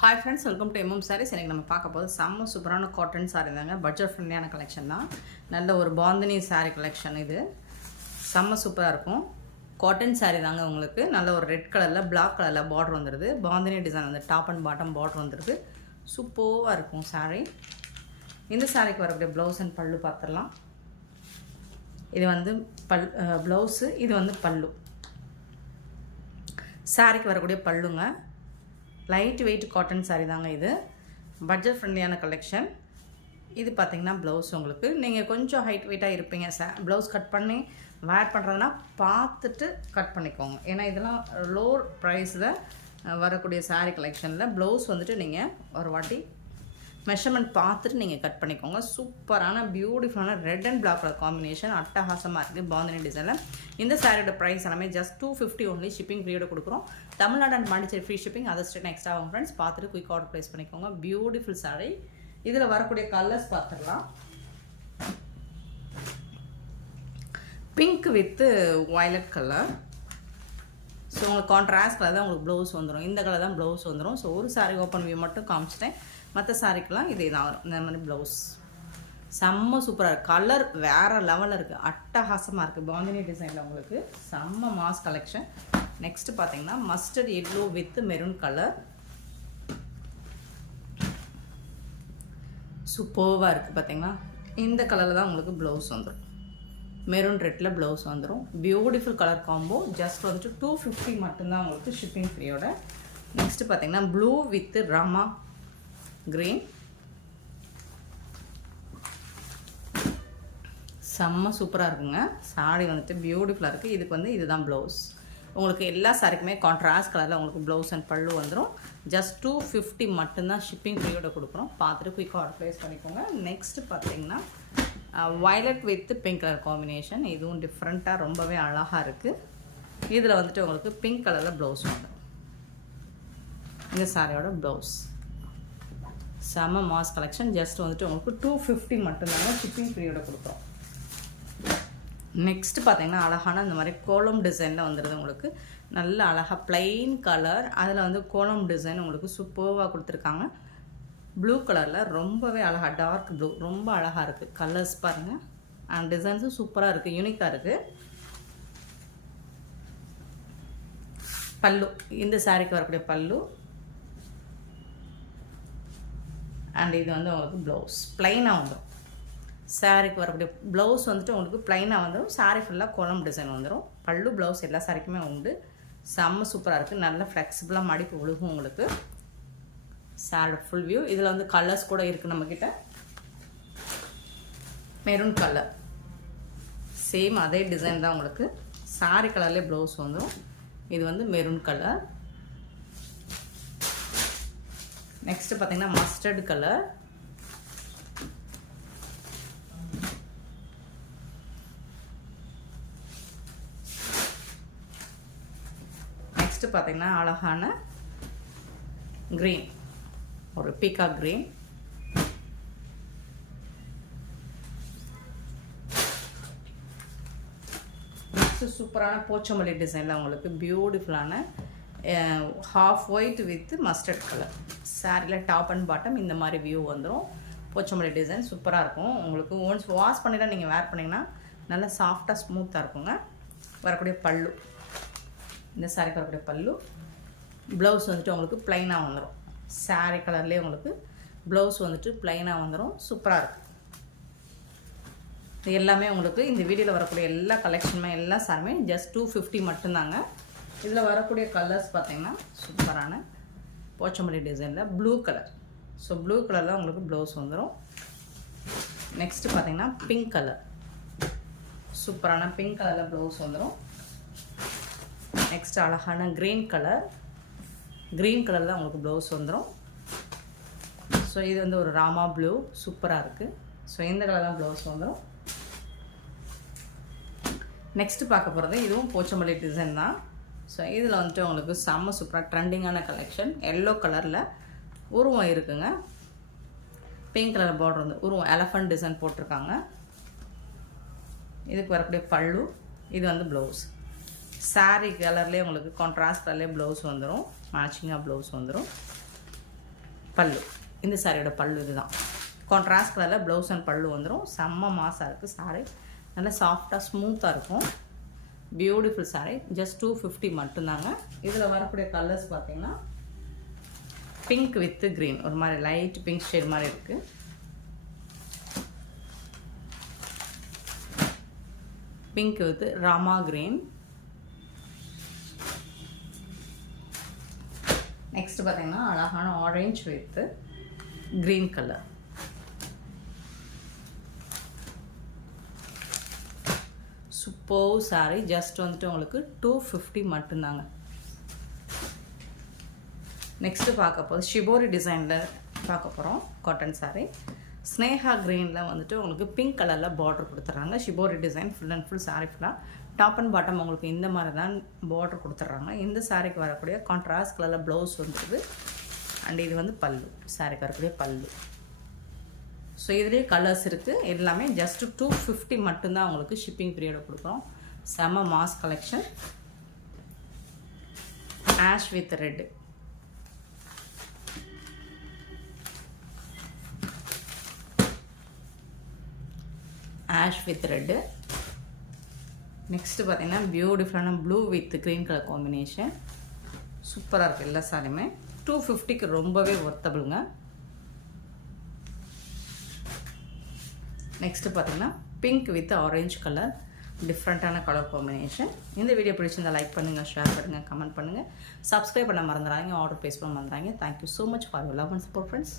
Hi friends, welcome to MM sarees. எனக்கு நம்ம பார்க்க போது செம்ம சூப்பரான காட்டன் சாரீ தாங்க. பட்ஜெட் ஃப்ரெண்ட்லியான கலெக்ஷன் தான். நல்ல ஒரு பாந்தினி சாரீ கலெக்ஷன். இது செம்ம சூப்பராக இருக்கும். காட்டன் சாரீ தாங்க. உங்களுக்கு நல்ல ஒரு ரெட் கலரில் பிளாக் கலரில் பார்டர் வந்துடுது. பாந்தினி டிசைன் வந்து டாப் அண்ட் பாட்டம் பார்டர் வந்துடுது. சூப்பராக இருக்கும் சாரீ. இந்த சாரீக்கு வரக்கூடிய ப்ளவுஸ் அண்ட் பல்லு பார்த்துடலாம். இது வந்து ப்ளவுஸு, இது வந்து பல்லு. சாரீக்கு வரக்கூடிய பல்லுங்க. லைட் வெயிட் காட்டன் சாரீ தாங்க. இது பட்ஜெட் ஃப்ரெண்ட்லியான கலெக்ஷன். இது பார்த்திங்கன்னா ப்ளவுஸ். உங்களுக்கு நீங்கள் கொஞ்சம் ஹைட் வெயிட்டாக இருப்பீங்க, ப்ளவுஸ் கட் பண்ணி வேர் பண்ணுறதுனா பார்த்துட்டு கட் பண்ணிக்கோங்க. ஏன்னா இதெல்லாம் லோ ப்ரைஸில் வரக்கூடிய சாரீ கலெக்ஷனில் ப்ளவுஸ் வந்துட்டு நீங்கள் ஒரு வாட்டி மெஷர்மெண்ட் பார்த்துட்டு நீங்கள் கட் பண்ணிக்கோங்க. சூப்பரான பியூட்டிஃபுல்லான red and black colour combination அட்டகாசமாக இருக்குது பாந்தினி டிசைனில். இந்த சாரியோட ப்ரைஸ் எல்லாமே ஜஸ்ட் 250 ஒன்லி. ஷிப்பிங் ஃப்ரீயோட கொடுக்குறோம். Tamil Nadu and Pondicherry free shipping. அதை ஸ்டேட் எக்ஸ்ட்ரா ஆகும் ஃப்ரெண்ட்ஸ். பார்த்துட்டு குயிக் ஆர்டர் ப்ளேஸ் பண்ணிக்கோங்க. பியூட்டிஃபுல் சாரீ. இதில் வரக்கூடிய கலர்ஸ் பார்த்துடலாம். Pink with violet colour. So உங்களுக்கு கான்ட்ராஸ்ட் கலர் தான் உங்களுக்கு ப்ளவுஸ் வந்துடும். இந்த கலர் தான் ப்ளவுஸ் வந்துடும். ஸோ ஒரு சாரீ ஓப்பன் வியூ மட்டும் காமிச்சிட்டேன். மற்ற சாரீக்கெலாம் இதே தான் வரும். இந்த மாதிரி ப்ளவுஸ் செம்ம சூப்பராக இருக்குது. கலர் வேறு லெவலில் இருக்குது. அட்டகாசமாக இருக்குது. பாந்தினி டிசைனில் உங்களுக்கு செம்ம மாஸ் கலெக்ஷன். நெக்ஸ்ட்டு பார்த்தீங்கன்னா mustard yellow with maroon colour. சூப்பராக இருக்குது. பார்த்தீங்கன்னா இந்த கலரில் தான் உங்களுக்கு ப்ளவுஸ் வந்துடும். மெரூன் ரெட்டில் ப்ளவுஸ் வந்துடும். Beautiful colour combo. ஜஸ்ட் வந்துட்டு 250 மட்டும்தான் உங்களுக்கு ஷிப்பிங் ஃப்ரீயோட. நெக்ஸ்ட்டு பார்த்தீங்கன்னா ப்ளூ வித் ராமா கிரீன். செம்ம சூப்பராக இருக்குங்க. சாரீ வந்துட்டு பியூட்டிஃபுல்லாக இருக்குது. இதுக்கு வந்து இதுதான் ப்ளவுஸ். உங்களுக்கு எல்லா சாரிக்குமே கான்ட்ராஸ்ட் கலரில் உங்களுக்கு ப்ளவுஸ் அண்ட் பல்லு வந்துடும். ஜஸ்ட் 250 மட்டும்தான் ஷிப்பிங் ஃப்ரீயோட கொடுக்குறோம். பார்த்துட்டு குயிக் ஆர்டர் ப்ளேஸ் பண்ணிக்கோங்க. நெக்ஸ்ட்டு பார்த்தீங்கன்னா violet with pink colour combination. இதுவும் டிஃப்ரெண்ட்டாக ரொம்பவே அழகாக இருக்குது. இதில் வந்துட்டு உங்களுக்கு பிங்க் கலரில் ப்ளவுஸ் வந்துடும். இந்த சாரியோட ப்ளவுஸ் செம்ம மாஸ் கலெக்ஷன். ஜஸ்ட் வந்துட்டு உங்களுக்கு 250 மட்டும்தாங்க ஷிப்பிங் ஃப்ரீயோட கொடுக்குறோம். நெக்ஸ்ட்டு பார்த்தீங்கன்னா அழகான இந்த மாதிரி கோலம் டிசைனில் வந்துடுது. உங்களுக்கு நல்ல அழகாக ப்ளைன் கலர், அதில் வந்து கோலம் டிசைன் உங்களுக்கு சூப்பராக கொடுத்துருக்காங்க. ப்ளூ கலரில் ரொம்பவே அழகாக, டார்க் ப்ளூ ரொம்ப அழகாக இருக்குது. கலர்ஸ் பாருங்கள். அண்ட் டிசைன்ஸும் சூப்பராக இருக்குது, யூனிக்காக இருக்குது. பல்லு, இந்த சாரீக்கு வரக்கூடிய பல்லு. அண்ட் இது வந்து உங்களுக்கு ப்ளவுஸ் ப்ளைனாக வந்துடும். சாரீக்கு வரக்கூடிய ப்ளவுஸ் வந்துட்டு உங்களுக்கு ப்ளைனாக வந்துடும். சாரீ ஃபுல்லாக கோலம் டிசைன் வந்துடும். பல்லு ப்ளவுஸ் எல்லா சாரிக்குமே உண்டு. செம்ம சூப்பராக இருக்குது. நல்ல ஃப்ளெக்சிபிளாக மடிப்பு விழுகும் உங்களுக்கு. சாரோட ஃபுல் வியூ. இதில் வந்து கலர்ஸ் கூட இருக்குது நம்மக்கிட்ட. மெரூன் கலர் சேம் அதே டிசைன் தான் உங்களுக்கு. சாரீ கலர்லேயே ப்ளவுஸ் வந்துடும். இது வந்து மெரூன் கலர். நெக்ஸ்ட்டு பார்த்தீங்கன்னா மஸ்டர்ட் கலர். நெக்ஸ்ட்டு பார்த்தீங்கன்னா அழகான க்ரீன், ஒரு பீகாக் க்ரீன். நெக்ஸ்ட்டு சூப்பரான போச்சமல்லி டிசைனில் உங்களுக்கு பியூட்டிஃபுல்லான half white with mustard colour. சாரியில் டாப் அண்ட் பாட்டம் இந்த மாதிரி வியூ வந்துடும். போச்சமல்லி டிசைன் சூப்பராக இருக்கும். உங்களுக்கு ஒன்ஸ் வாஷ் பண்ணிவிட்டு நீங்கள் வேர் பண்ணிங்கன்னா நல்லா சாஃப்டாக ஸ்மூத்தாக இருக்குங்க. வரக்கூடிய பல்லு, இந்த சாரிக்கு வரக்கூடிய பல்லு. ப்ளவுஸ் வந்துட்டு உங்களுக்கு ப்ளைனாக வந்துடும். சாரீ கலர்லேயே உங்களுக்கு ப்ளவுஸ் வந்துட்டு ப்ளைனாக வந்துடும். சூப்பராக இருக்குது. இது எல்லாமே உங்களுக்கு இந்த வீடியோவில் வரக்கூடிய எல்லா கலெக்ஷனுமே எல்லா சாரியுமே ஜஸ்ட் 250 மட்டும்தாங்க. இதில் வரக்கூடிய கலர்ஸ் பார்த்திங்கன்னா சூப்பரான போச்சமல்லி டிசைனில் blue colour. So blue colour தான் உங்களுக்கு ப்ளவுஸ் வந்துடும். நெக்ஸ்ட்டு பார்த்திங்கன்னா பிங்க் கலர். சூப்பரான பிங்க் கலரில் ப்ளவுஸ் வந்துடும். நெக்ஸ்ட் அழகான க்ரீன் கலர். க்ரீன் கலர் தான் உங்களுக்கு ப்ளவுஸ் வந்துடும். ஸோ இது வந்து ஒரு ராமா ப்ளூ சூப்பராக இருக்குது. ஸோ இந்த கலர் தான் ப்ளவுஸ் வந்துடும். நெக்ஸ்ட்டு பார்க்க போகிறது இதுவும் போச்சமல்லி டிசைன் தான். ஸோ இதில் வந்துட்டு உங்களுக்கு செம்ம சூப்பராக ட்ரெண்டிங்கான கலெக்ஷன். எல்லோ கலரில் உருவம் இருக்குங்க. பிங்க் கலர் பார்டர் வந்து உருவம் எலஃபண்ட் டிசைன் போட்டிருக்காங்க. இதுக்கு வரக்கூடிய பல்லு. இது வந்து ப்ளவுஸ். சாரீ கலர்லேயே உங்களுக்கு கான்ட்ராஸ்ட் கலர்லேயே ப்ளவுஸ் வந்துடும். மேட்சிங்காக ப்ளவுஸ் வந்துடும். பல்லு. இந்த சாரியோட பல்லு இதுதான். கான்ட்ராஸ்ட் கலரில் ப்ளவுஸ் அண்ட் பல்லு வந்துடும். செம்ம மாசாக இருக்குது சாரி. நல்லா சாஃப்டாக ஸ்மூத்தாக இருக்கும். Beautiful sorry. ஜஸ்ட் 250 மட்டும்தாங்க. இதில் வரக்கூடிய கலர்ஸ் பார்த்தீங்கன்னா பிங்க் வித் க்ரீன், ஒரு மாதிரி லைட் பிங்க் ஷேட் மாதிரி இருக்குது. Pink with Rama green. Next பார்த்தீங்கன்னா அழகான orange with green colour. Super sorry. Just வந்துட்டு உங்களுக்கு 250 மட்டும்தாங்க. நெக்ஸ்ட்டு பார்க்க போகிறது ஷிபோரி டிசைனில் பார்க்க போகிறோம். Cotton sorry. ஸ்னேஹா க்ரீனில் வந்துட்டு உங்களுக்கு பிங்க் கலரில் பார்டர் கொடுத்துட்றாங்க. Shibori design full and full sorry ஃபுல்லாக டாப் அண்ட் பாட்டம் உங்களுக்கு இந்த மாதிரி தான் பார்டர் கொடுத்துட்றாங்க. இந்த சாரிக்கு வரக்கூடிய கான்ட்ராஸ்ட் கலரில் ப்ளவுஸ் வந்துடுது. அண்ட் இது வந்து பல்லு, சாரிக்கு வரக்கூடிய பல்லு. ஸோ இதுலேயே கலர்ஸ் இருக்குது. எல்லாமே ஜஸ்ட் 250 மட்டும்தான் உங்களுக்கு ஷிப்பிங் பீரியடை கொடுக்குறோம். செம mass collection. Ash with red. Ash with red. Next பார்த்தீங்கன்னா பியூட்டிஃபுல்லான blue with green colour combination. சூப்பராக இருக்குது எல்லா சாரியுமே. 250க்கு ரொம்பவே ஒர்த்தபிளுங்க. நெக்ஸ்ட்டு பார்த்தீங்கன்னா பிங்க் வித் ஆரஞ்ச் கலர், டிஃப்ரெண்ட்டான கலர் காம்பினேஷன். இந்த வீடியோ பிடிச்சிருந்தால் லைக் பண்ணுங்கள், ஷேர் பண்ணுங்கள், கமெண்ட் பண்ணுங்கள். சப்ஸ்கிரைப் பண்ண மறந்துடாதீங்க, ஆர்டர் ப்ளேஸ் பண்ண மறந்துடாதீங்க. Thank you so much for your love and support friends.